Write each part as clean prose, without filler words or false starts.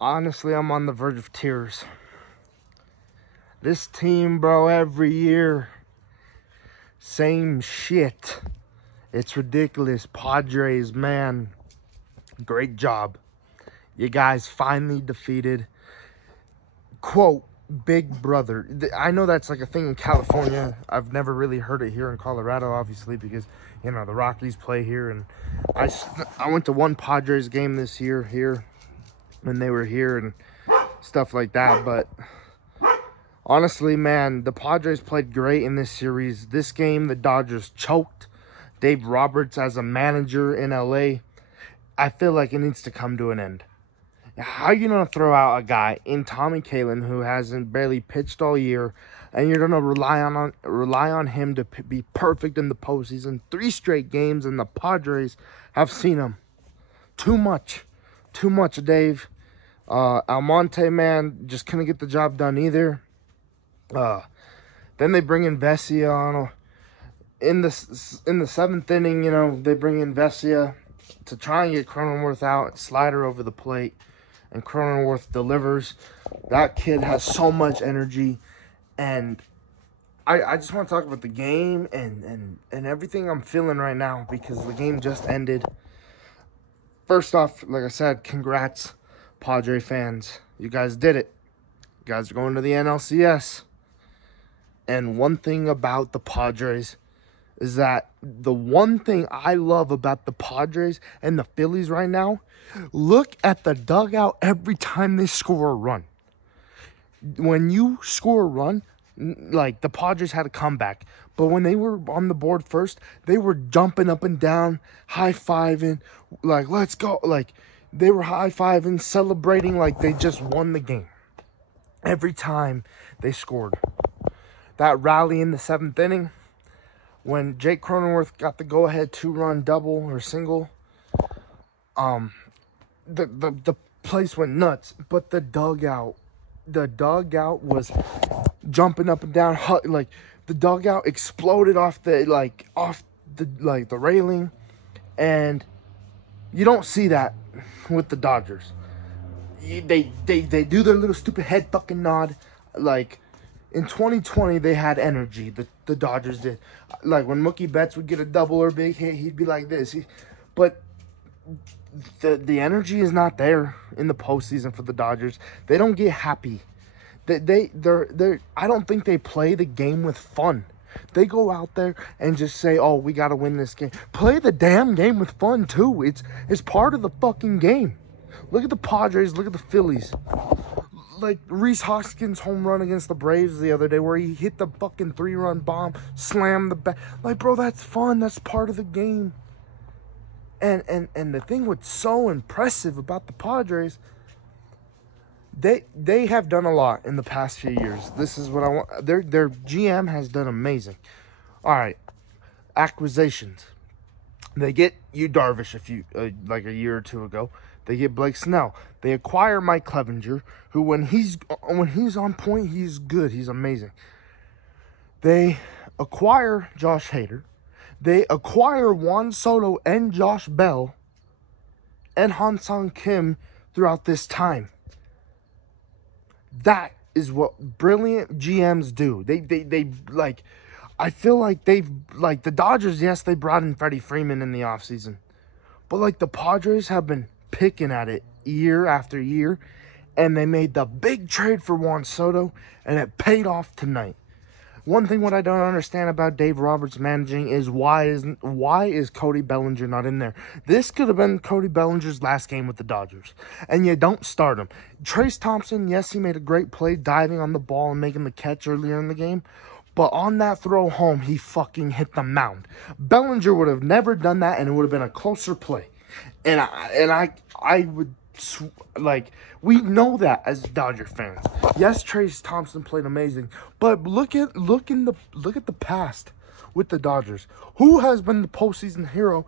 Honestly, I'm on the verge of tears. This team, bro, every year, same shit. It's ridiculous. Padres, man, great job. You guys finally defeated, quote, Big Brother. I know that's like a thing in California. I've never really heard it here in Colorado, obviously, because, you know, the Rockies play here. And I went to one Padres game this year here when they were here and stuff like that. But honestly, man, the Padres played great in this series. This game, the Dodgers choked. Dave Roberts as a manager in LA, I feel like it needs to come to an end. How are you going to throw out a guy in Tommy Kahlin who hasn't barely pitched all year, and you're going to rely on him to be perfect in the postseason? 3 straight games, and the Padres have seen him. Too much, Dave. Almonte, man, just couldn't get the job done either. Then they bring in Vesia on in the 7th inning. You know, they bring in Vesia to try and get Cronenworth out, slider over the plate, and Cronenworth delivers. That kid has so much energy, and I just want to talk about the game and everything I'm feeling right now because the game just ended. First off, like I said, congrats, Padre fans. You guys did it. You guys are going to the NLCS. And one thing about the Padres is that the one thing I love about the Padres and the Phillies right now, look at the dugout every time they score a run. When you score a run, like the Padres had a comeback, but when they were on the board first, they were jumping up and down, high-fiving, like, let's go. Like, they were high-fiving, celebrating like they just won the game every time they scored. That rally in the 7th inning, when Jake Cronenworth got the go-ahead 2-run double or single, the place went nuts. But the dugout was jumping up and down. Like, the dugout exploded off the railing, and you don't see that with the Dodgers. They do their little stupid head fucking nod, like. In 2020, they had energy. The Dodgers did. Like, when Mookie Betts would get a double or big hit, he'd be like this. But the energy is not there in the postseason for the Dodgers. They don't get happy. They're I don't think they play the game with fun. They go out there and just say, oh, we got to win this game. Play the damn game with fun, too. It's part of the fucking game. Look at the Padres. Look at the Phillies. Like Rhys Hoskins' home run against the Braves the other day where he hit the fucking 3-run bomb, slammed the bat. Like, bro, that's fun. That's part of the game. And the thing what's so impressive about the Padres, they have done a lot in the past few years. This is what I want. Their GM has done amazing. All right, acquisitions. They get Yu Darvish a year or two ago. They get Blake Snell. They acquire Mike Clevenger, who when he's on point, he's good. He's amazing. They acquire Josh Hader. They acquire Juan Soto and Josh Bell and Han-Sung Kim throughout this time. That is what brilliant GMs do. They like, I feel like they've, like the Dodgers, yes, they brought in Freddie Freeman in the offseason. But like the Padres have been picking at it year after year, and they made the big trade for Juan Soto, and it paid off tonight. One thing what I don't understand about Dave Roberts managing is why is Cody Bellinger not in there? This could have been Cody Bellinger's last game with the Dodgers, and you don't start him. Trace Thompson, yes, he made a great play diving on the ball and making the catch earlier in the game, but on that throw home, he fucking hit the mound. Bellinger would have never done that, and it would have been a closer play. And I would, like, we know that as Dodger fans. Yes, Trace Thompson played amazing, but look at the past with the Dodgers. Who has been the postseason hero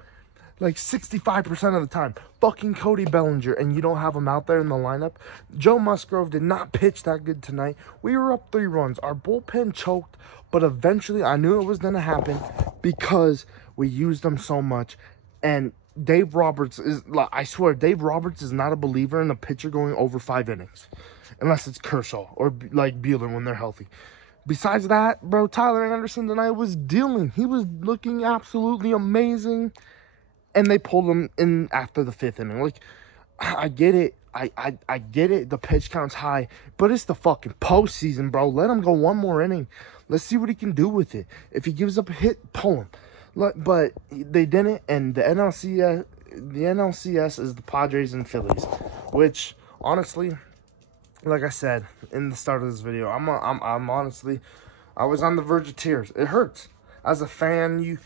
like 65% of the time? Fucking Cody Bellinger, and you don't have him out there in the lineup. Joe Musgrove did not pitch that good tonight. We were up 3 runs. Our bullpen choked, but eventually I knew it was going to happen because we used them so much. And Dave Roberts is, like, I swear, Dave Roberts is not a believer in a pitcher going over 5 innings. Unless it's Kershaw or, like, Buehler when they're healthy. Besides that, bro, Tyler Anderson tonight was dealing. He was looking absolutely amazing. And they pulled him in after the 5th inning. Like, I get it. I get it. The pitch count's high. But it's the fucking postseason, bro. Let him go one more inning. Let's see what he can do with it. If he gives up a hit, pull him. But they didn't. And the NLCS is the Padres and Phillies. Which, honestly, like I said in the start of this video, I'm honestly, I was on the verge of tears. It hurts. As a fan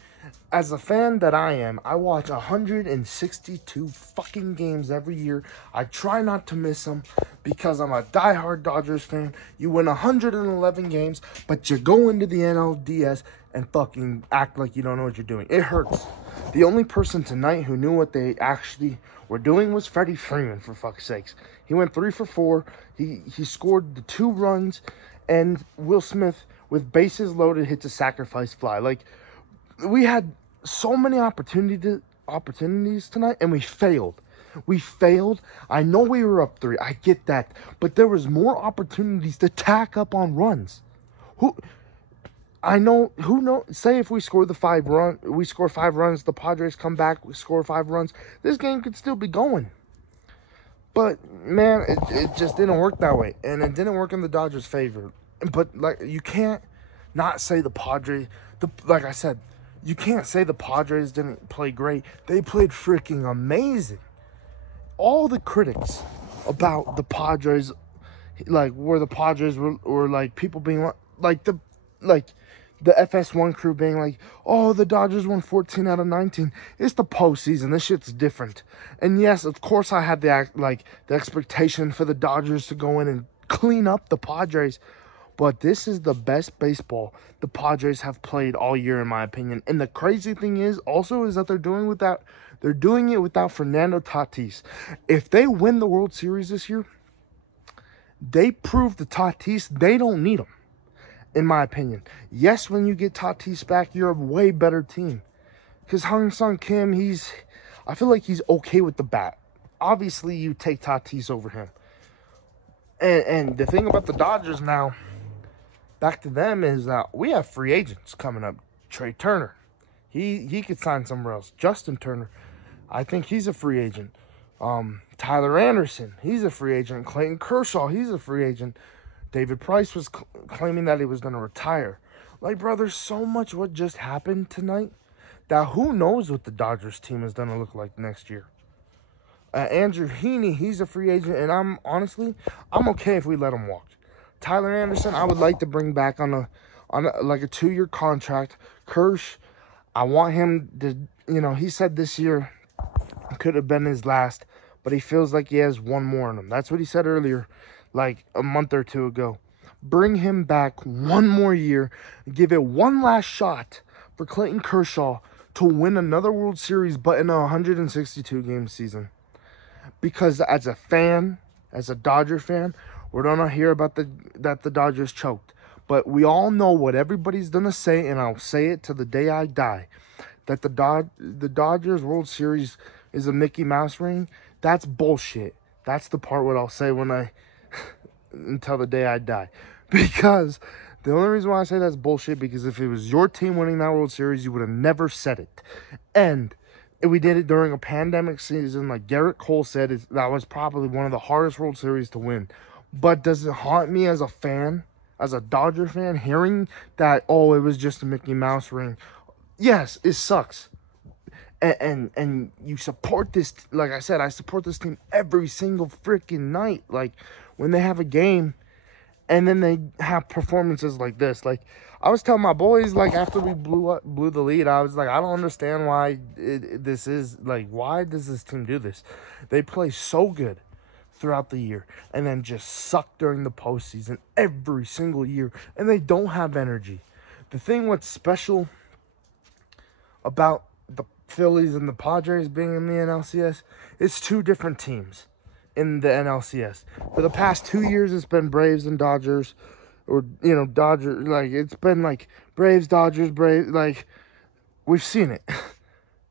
that I am, I watch 162 fucking games every year. I try not to miss them because I'm a diehard Dodgers fan. You win 111 games, but you go into the NLDS and fucking act like you don't know what you're doing. It hurts. The only person tonight who knew what they actually were doing was Freddie Freeman, for fuck's sakes. He went 3 for 4. He scored the 2 runs, and Will Smith, with bases loaded, hits a sacrifice fly. Like, we had so many opportunities tonight, and we failed. I know we were up 3. I get that. But there was more opportunities to tack up on runs. Who knows? Say if we score 5 runs, the Padres come back, we score 5 runs. This game could still be going. But, man, it just didn't work that way. And it didn't work in the Dodgers' favor. But, like, you can't not say the Padres, like I said, you can't say the Padres didn't play great. They played freaking amazing. All the critics about the Padres, like, where the Padres were like, people being like the FS1 crew being like, oh, the Dodgers won 14 out of 19. It's the postseason. This shit's different. And yes, of course I had the expectation for the Dodgers to go in and clean up the Padres. But this is the best baseball the Padres have played all year, in my opinion. And the crazy thing is that they're doing it without Fernando Tatis. If they win the World Series this year, they prove to Tatis they don't need him, in my opinion. Yes, when you get Tatis back, you're a way better team. Because Hang-Sung Kim, I feel like he's okay with the bat. Obviously, you take Tatis over him. And the thing about the Dodgers now, back to them, is that we have free agents coming up. Trey Turner, he could sign somewhere else. Justin Turner, I think he's a free agent. Tyler Anderson, he's a free agent. Clayton Kershaw, he's a free agent. David Price was claiming that he was going to retire. Like, bro, there's so much what just happened tonight that who knows what the Dodgers team is going to look like next year. Andrew Heaney, he's a free agent, and I'm okay if we let him walk. Tyler Anderson, I would like to bring back on a 2-year contract. Kersh, I want him to, he said this year could have been his last, but he feels like he has one more in him. That's what he said earlier, like a month or 2 ago. Bring him back one more year, give it one last shot for Clayton Kershaw to win another World Series, but in a 162-game season. Because as a fan, as a Dodger fan, we're going to hear about that the Dodgers choked. But we all know what everybody's going to say, and I'll say it to the day I die, that the Dodgers World Series is a Mickey Mouse ring. That's bullshit. That's the part what I'll say until the day I die. Because the only reason why I say that's bullshit, because if it was your team winning that World Series, you would have never said it. And we did it during a pandemic season, like Garrett Cole said, that was probably one of the hardest World Series to win. But does it haunt me as a fan, as a Dodger fan, hearing that, oh, it was just a Mickey Mouse ring? Yes, it sucks. And you support this, like I said, I support this team every single freaking night. Like, when they have a game, and then they have performances like this. Like, I was telling my boys, like, after we blew the lead, I was like, I don't understand why this is, like, why does this team do this? They play so good throughout the year, and then just suck during the postseason every single year, and they don't have energy. The thing what's special about the Phillies and the Padres being in the NLCS, it's 2 different teams in the NLCS. For the past 2 years, it's been Braves and Dodgers, or, Dodgers, like, it's been, like, Braves, Dodgers, Braves, like, we've seen it.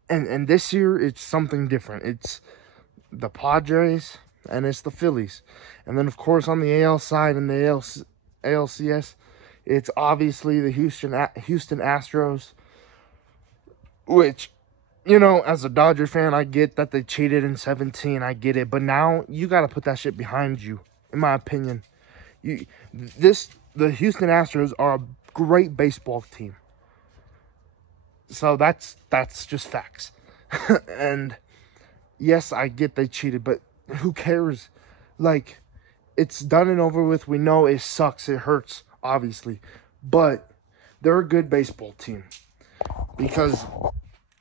And this year, it's something different. It's the Padres and it's the Phillies. And then, of course, on the AL side and the ALCS, it's obviously the Houston Astros, which, you know, as a Dodger fan, I get that they cheated in 17. I get it. But now you got to put that shit behind you, in my opinion. The Houston Astros are a great baseball team. So that's just facts. And yes, I get they cheated, but who cares? Like, it's done and over with. We know it sucks. It hurts, obviously. But they're a good baseball team. Because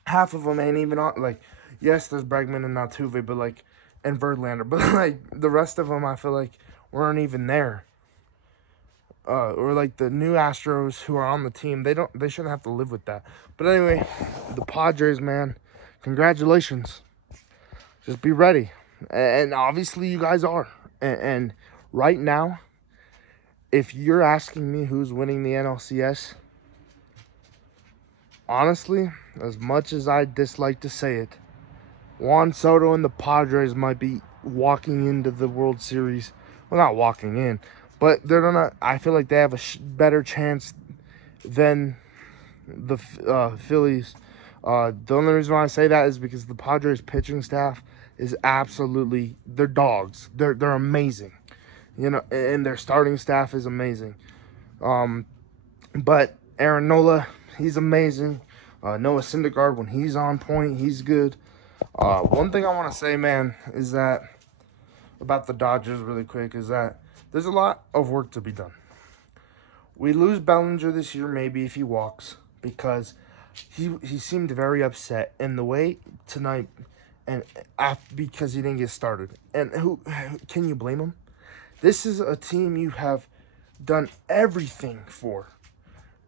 half of them ain't even on. Like, yes, there's Bregman and Altuve, but like, and Verlander. But like, the rest of them, I feel like, weren't even there. Or like the new Astros who are on the team, they shouldn't have to live with that. But anyway, the Padres, man, congratulations. Just be ready. And obviously you guys are. And right now, if you're asking me who's winning the NLCS, honestly, as much as I dislike to say it, Juan Soto and the Padres might be walking into the World Series. Well, not walking in, but they're gonna. I feel like they have a better chance than the Phillies. The only reason why I say that is because the Padres pitching staff is absolutely, they're dogs. They're amazing, you know, and their starting staff is amazing. But Aaron Nola, he's amazing. Noah Syndergaard, when he's on point, he's good. One thing I want to say, man, is that about the Dodgers really quick is that there's a lot of work to be done. We lose Bellinger this year, maybe if he walks, because he seemed very upset, and the way tonight, and because he didn't get started. And who can you blame him? This is a team you have done everything for.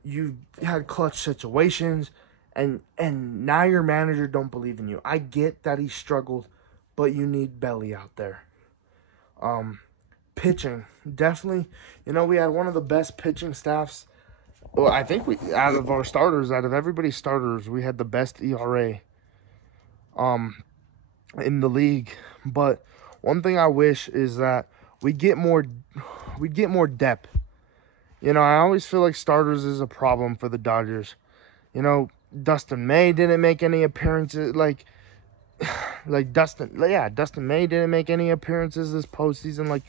You had clutch situations, and now your manager don't believe in you. I get that he struggled, but you need Belly out there. Pitching, definitely. You know, we had one of the best pitching staffs. Well, I think out of our starters, out of everybody's starters, we had the best ERA in the league. But one thing I wish is that we'd get more depth. You know, I always feel like starters is a problem for the Dodgers. You know, Dustin May didn't make any appearances. Dustin May didn't make any appearances this postseason. Like,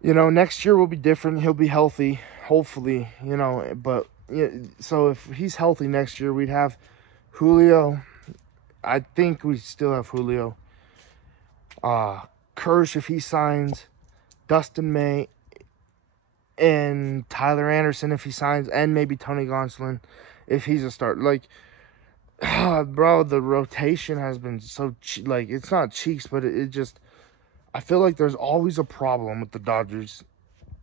you know, next year will be different. He'll be healthy, hopefully, you know. But, so if he's healthy next year, we'd have Julio. I think we still have Julio. Kersh, if he signs. Dustin May. And Tyler Anderson, if he signs. And maybe Tony Gonsolin, if he's a start. Like, bro, the rotation has been so, like, it's not cheeks, but it just, I feel like there's always a problem with the Dodgers,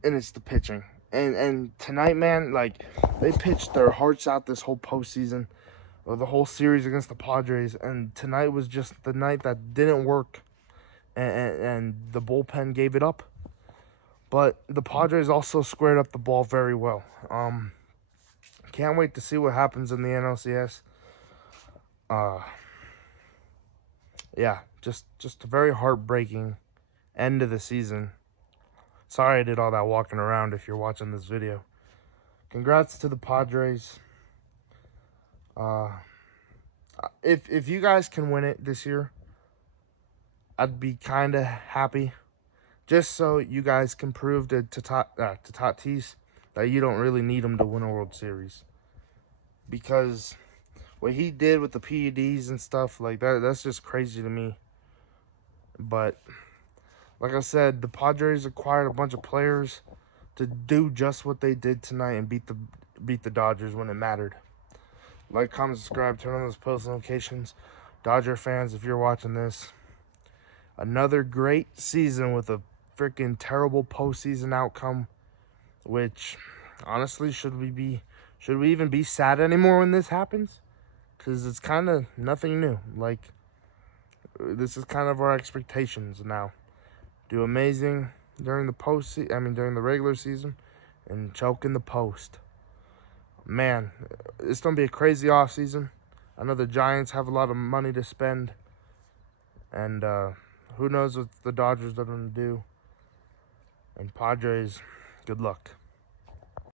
and it's the pitching. And tonight, man, like, they pitched their hearts out this whole postseason, or the whole series against the Padres, and tonight was just the night that didn't work, and the bullpen gave it up. But the Padres also squared up the ball very well. Can't wait to see what happens in the NLCS. Yeah, just a very heartbreaking end of the season. Sorry I did all that walking around if you're watching this video. Congrats to the Padres. If you guys can win it this year, I'd be kind of happy. Just so you guys can prove to Tatis that you don't really need him to win a World Series. Because what he did with the PEDs and stuff like that, that's just crazy to me. But like I said, the Padres acquired a bunch of players to do just what they did tonight and beat the Dodgers when it mattered. Like, comment, subscribe, turn on those post notifications. Dodger fans, if you're watching this, another great season with a freaking terrible postseason outcome. Which, honestly, should we even be sad anymore when this happens? Because it's kind of nothing new. Like, this is kind of our expectations now. Do amazing during the regular season, and choke in the post. Man, it's gonna be a crazy offseason. I know the Giants have a lot of money to spend, and who knows what the Dodgers are going to do. And Padres, good luck.